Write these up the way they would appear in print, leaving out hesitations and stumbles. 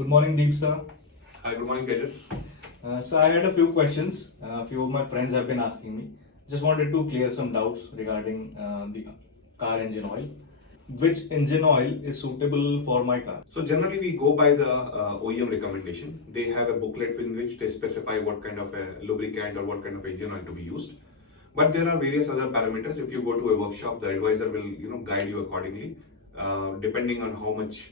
Good morning, Deep sir. Hi, good morning, Tejas. So I had a few questions. A few of my friends have been asking me. Just wanted to clear some doubts regarding the car engine oil. Which engine oil is suitable for my car? So generally we go by the OEM recommendation. They have a booklet in which they specify what kind of a lubricant or what kind of engine oil to be used. But there are various other parameters. If you go to a workshop, the advisor will guide you accordingly, depending on how much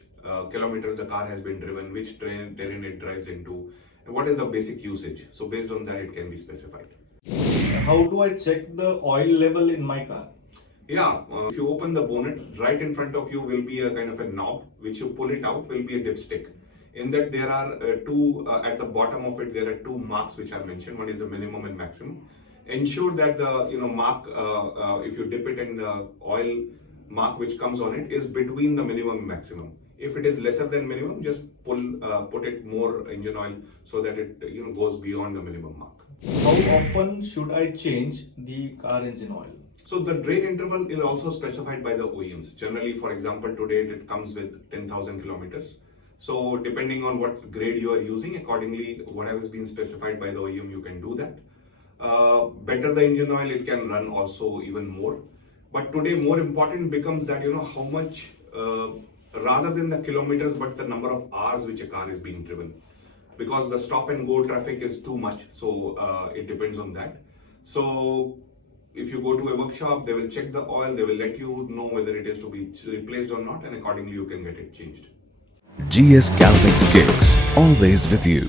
kilometers the car has been driven, which terrain it drives into, and what is the basic usage. So based on that, it can be specified. How do I check the oil level in my car? Yeah, if you open the bonnet, right in front of you will be a kind of a knob, which you pull it out will be a dipstick. In that there are at the bottom of it, there are two marks which are mentioned. One is the minimum and maximum. Ensure that the mark, if you dip it in the oil mark which comes on it is between the minimum and maximum. If it is lesser than minimum, just put it more engine oil so that it goes beyond the minimum mark. How often should I change the car engine oil? So the drain interval is also specified by the OEMs. Generally, for example, today it comes with 10,000 kilometers. So depending on what grade you are using, accordingly, whatever has been specified by the OEM, you can do that. Better the engine oil, it can run also even more. But today, more important becomes that how much, rather than the kilometers, but the number of hours which a car is being driven. Because the stop and go traffic is too much, so it depends on that. So if you go to a workshop, they will check the oil, they will let you know whether it is to be replaced or not, and accordingly you can get it changed. GS Caltex Kixx, always with you.